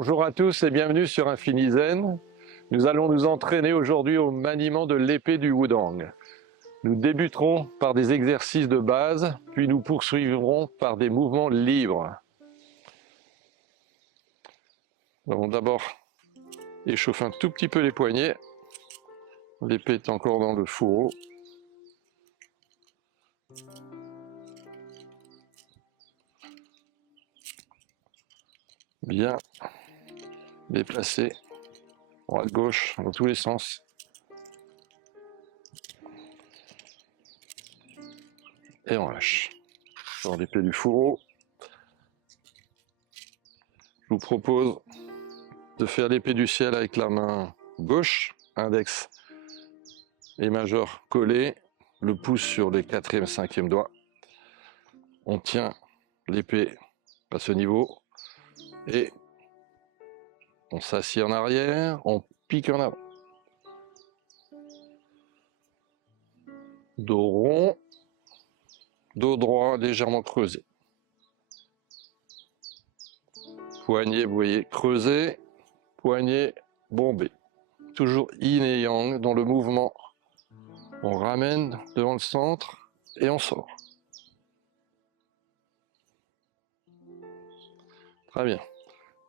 Bonjour à tous et bienvenue sur Infini Zen. Nous allons nous entraîner aujourd'hui au maniement de l'épée du Wudang. Nous débuterons par des exercices de base, puis nous poursuivrons par des mouvements libres. Nous allons d'abord échauffer un tout petit peu les poignets. L'épée est encore dans le fourreau. Bien déplacer, droite, gauche, dans tous les sens. Et on lâche. Dans l'épée du fourreau, je vous propose de faire l'épée du ciel avec la main gauche, index et majeur collés, le pouce sur les 4e, 5e doigts. On tient l'épée à ce niveau et on s'assied en arrière, on pique en avant. Dos rond, dos droit légèrement creusé. Poignet, vous voyez, creusé, poignet bombé. Toujours yin et yang dans le mouvement. On ramène devant le centre et on sort. Très bien.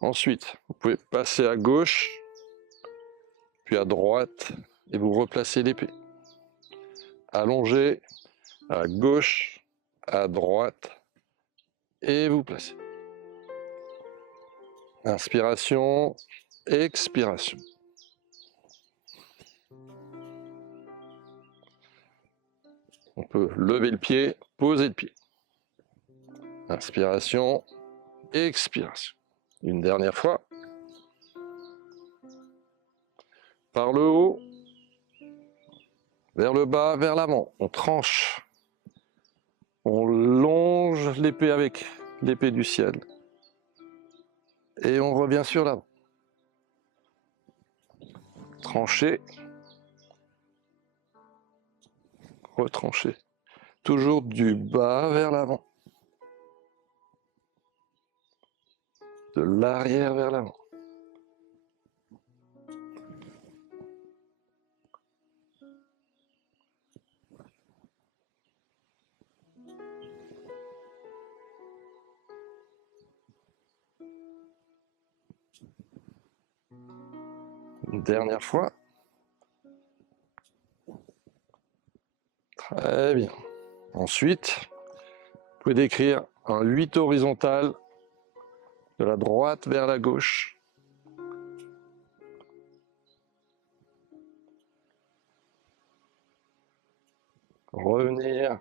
Ensuite, vous pouvez passer à gauche, puis à droite, et vous replacez l'épée. Allongez, à gauche, à droite, et vous placez. Inspiration, expiration. On peut lever le pied, poser le pied. Inspiration, expiration. Une dernière fois. Par le haut, vers le bas, vers l'avant. On tranche. On longe l'épée avec l'épée du ciel. Et on revient sur l'avant. Trancher. Retrancher. Toujours du bas vers l'avant. De l'arrière vers l'avant. Une dernière fois. Très bien. Ensuite, vous pouvez décrire un 8 horizontal de la droite vers la gauche. Revenir,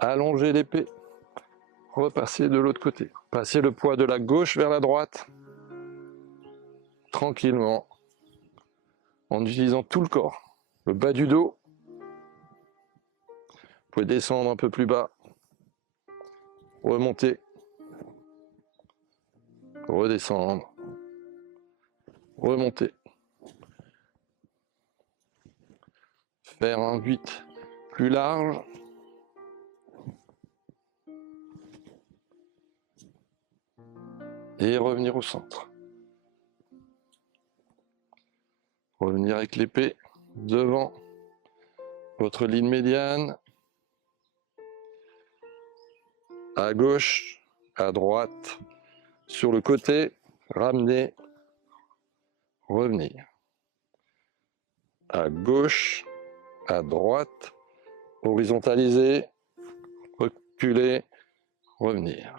allonger l'épée, repasser de l'autre côté. Passer le poids de la gauche vers la droite, tranquillement, en utilisant tout le corps. Le bas du dos, vous pouvez descendre un peu plus bas, remonter, redescendre, remonter. Faire un 8 plus large. Et revenir au centre. Revenir avec l'épée devant votre ligne médiane. À gauche, à droite, sur le côté, ramener, revenir. À gauche, à droite, horizontaliser, reculer, revenir.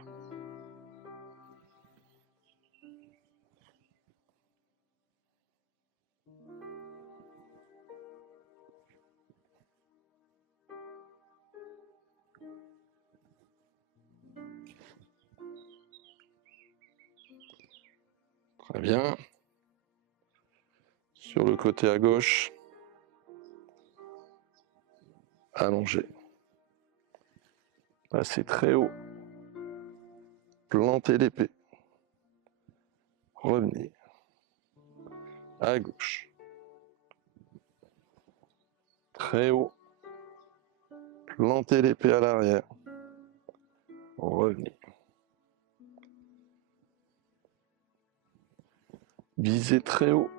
Très bien. Sur le côté à gauche, allongez. Passez très haut. Plantez l'épée. Revenir. À gauche. Très haut. Plantez l'épée à l'arrière. Revenir. Visez très haut.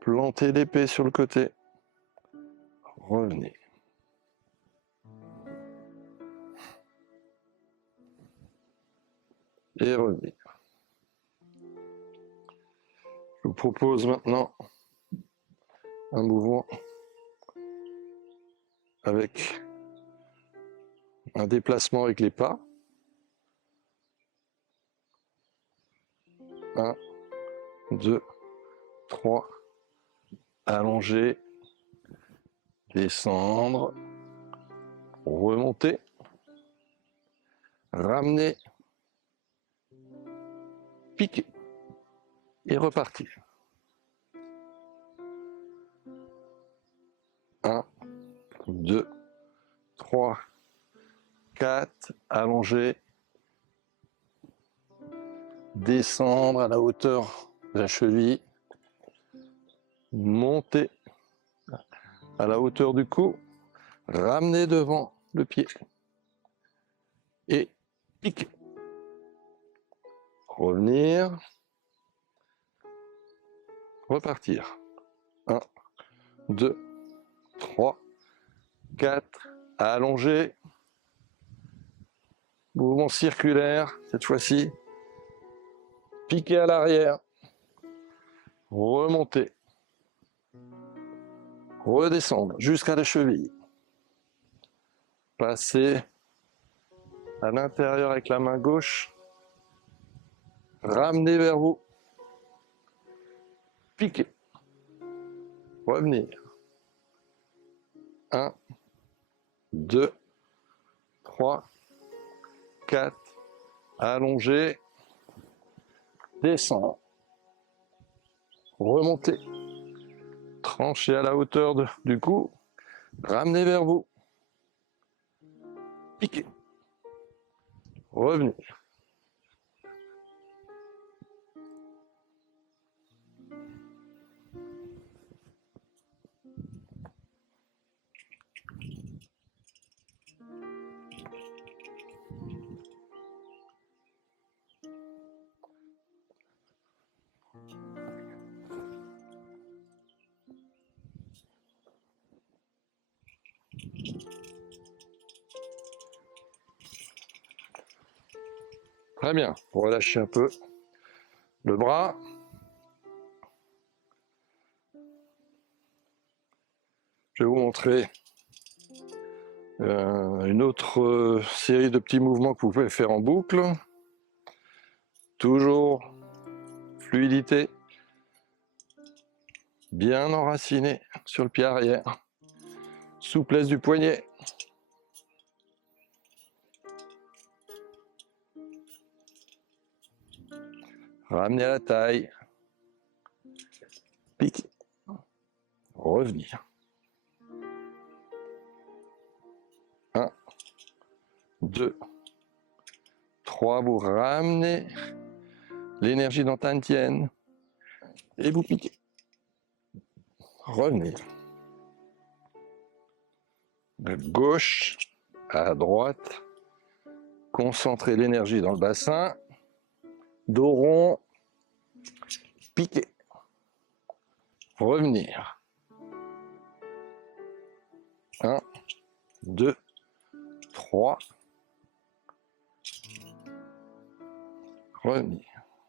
Plantez l'épée sur le côté. Revenez. Et revenez. Je vous propose maintenant un mouvement avec un déplacement avec les pas. 1, 2, 3. Allonger. Descendre. Remonter. Ramener. Piquer. Et repartir. 1, 2, 3, 4, allonger, descendre à la hauteur de la cheville, monter à la hauteur du cou, ramener devant le pied et piquer. Revenir, repartir. 1, 2, 3, 4, allonger. Mouvement circulaire, cette fois-ci. Piquer à l'arrière. Remonter. Redescendre jusqu'à la cheville. Passer à l'intérieur avec la main gauche. Ramener vers vous. Piquer. Revenir. 1, 2, 3, 4, allonger, descendre, remonter, trancher à la hauteur du cou, ramener vers vous, piquer, revenir. Très bien, relâchez un peu le bras. Je vais vous montrer une autre série de petits mouvements que vous pouvez faire en boucle. Toujours fluidité, bien enraciné sur le pied arrière, souplesse du poignet. Ramener à la taille, piquer, revenir. 1, 2, 3, vous ramenez l'énergie dans ta tienne et vous piquez. Revenez. De gauche à droite, concentrez l'énergie dans le bassin, dos rond, piquer, revenir. 1, 2, 3, revenir.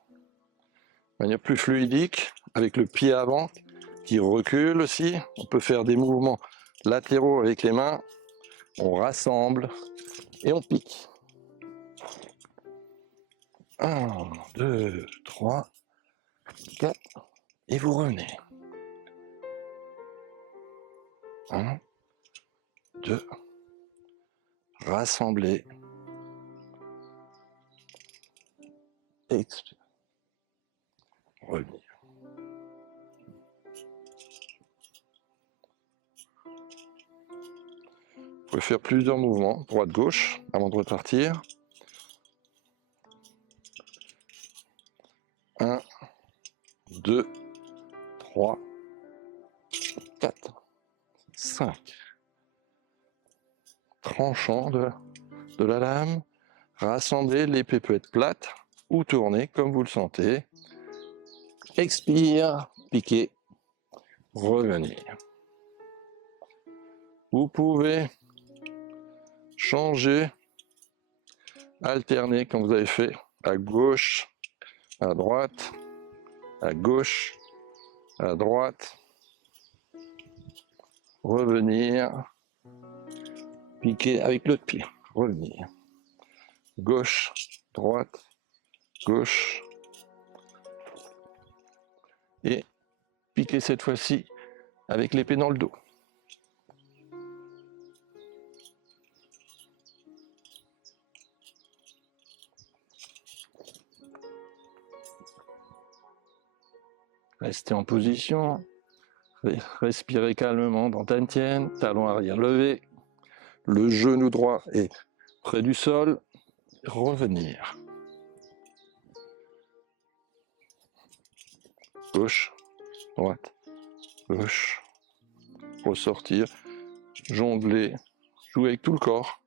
De manière plus fluidique, avec le pied avant qui recule aussi. On peut faire des mouvements latéraux avec les mains. On rassemble et on pique. 1, 2, 3, 4, et vous revenez. 1, 2, rassemblez. Expire. Revenir. Vous pouvez faire plusieurs mouvements, droite-gauche, avant de repartir. 1, 2, 3, 4, 5. Tranchant de la lame. Rassemblez, l'épée peut être plate ou tournée comme vous le sentez. Expire, piquer, revenir. Vous pouvez changer, alterner comme vous avez fait, à gauche, à droite, à gauche, à droite, revenir, piquer avec l'autre pied, revenir, gauche, droite, gauche, et piquer cette fois-ci avec l'épée dans le dos. Restez en position, respirez calmement dans Dantian, talon arrière levé, le genou droit est près du sol, revenir. Gauche, droite, gauche, ressortir, jongler, jouer avec tout le corps,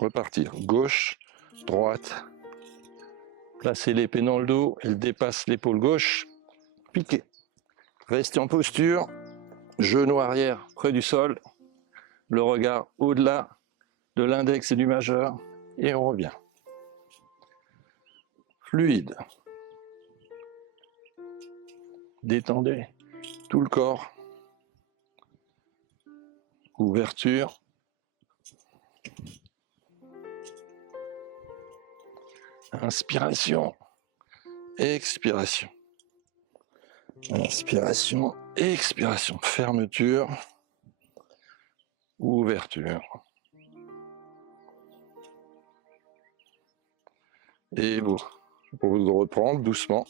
repartir, gauche, droite, placer l'épée dans le dos, elle dépasse l'épaule gauche, piquer, restez en posture, genou arrière près du sol, le regard au-delà de l'index et du majeur, et on revient. Fluide. Détendez tout le corps. Ouverture. Inspiration. Expiration. Inspiration. Expiration. Fermeture. Ouverture. Et vous, je propose de reprendre doucement.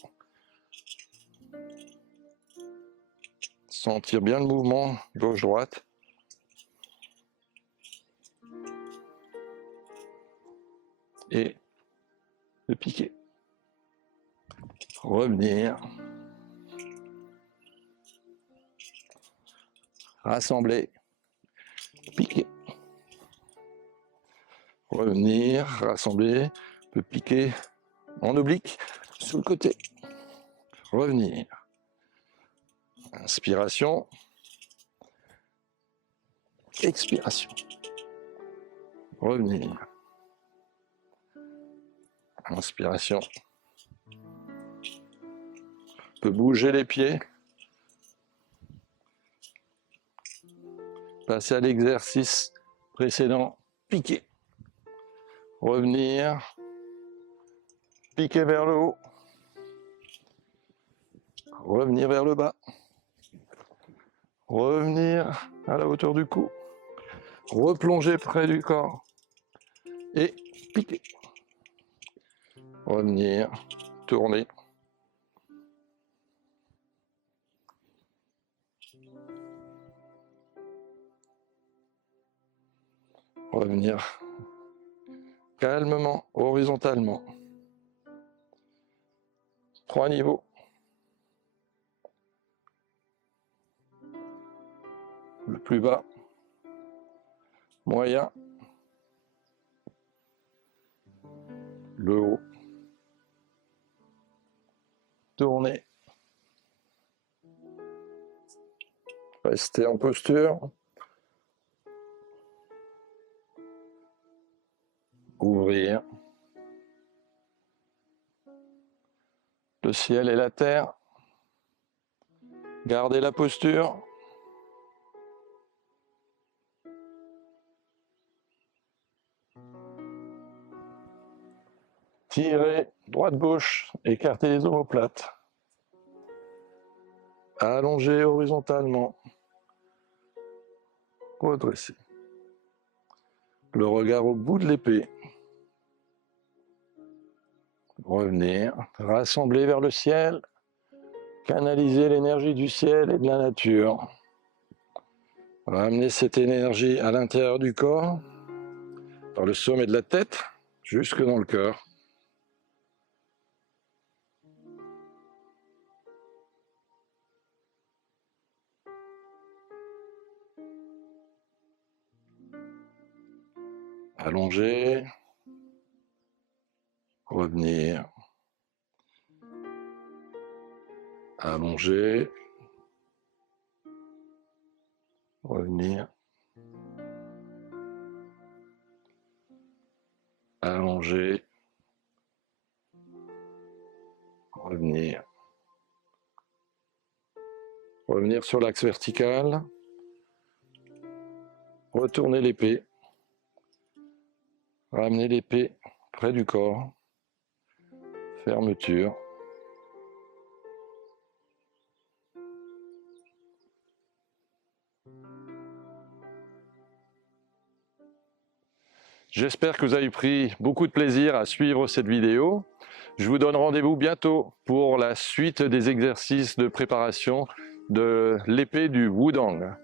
Sentir bien le mouvement gauche-droite. Et le piquer. Revenir. Rassembler. Piquer. Revenir, rassembler, peut piquer en oblique sous le côté. Revenir. Inspiration. Expiration. Revenir. Inspiration. On peut bouger les pieds. Passer à l'exercice précédent. Piquer. Revenir. Piquer vers le haut. Revenir vers le bas. Revenir à la hauteur du cou. Replonger près du corps. Et piquer. Revenir. Tourner. Revenir calmement, horizontalement. 3 niveaux. Le plus bas, moyen, le haut. Tournez. Restez en posture. Ouvrir. Le ciel et la terre. Gardez la posture. Tirez droite-gauche, écartez les omoplates. Allongez horizontalement. Redressez. Le regard au bout de l'épée. Revenir, rassembler vers le ciel. Canaliser l'énergie du ciel et de la nature. Ramener cette énergie à l'intérieur du corps, par le sommet de la tête, jusque dans le cœur. Allonger, revenir. Allonger. Revenir. Allonger. Revenir. Revenir sur l'axe vertical. Retourner l'épée. Ramener l'épée près du corps. Fermeture. J'espère que vous avez pris beaucoup de plaisir à suivre cette vidéo. Je vous donne rendez-vous bientôt pour la suite des exercices de préparation de l'épée du Wudang.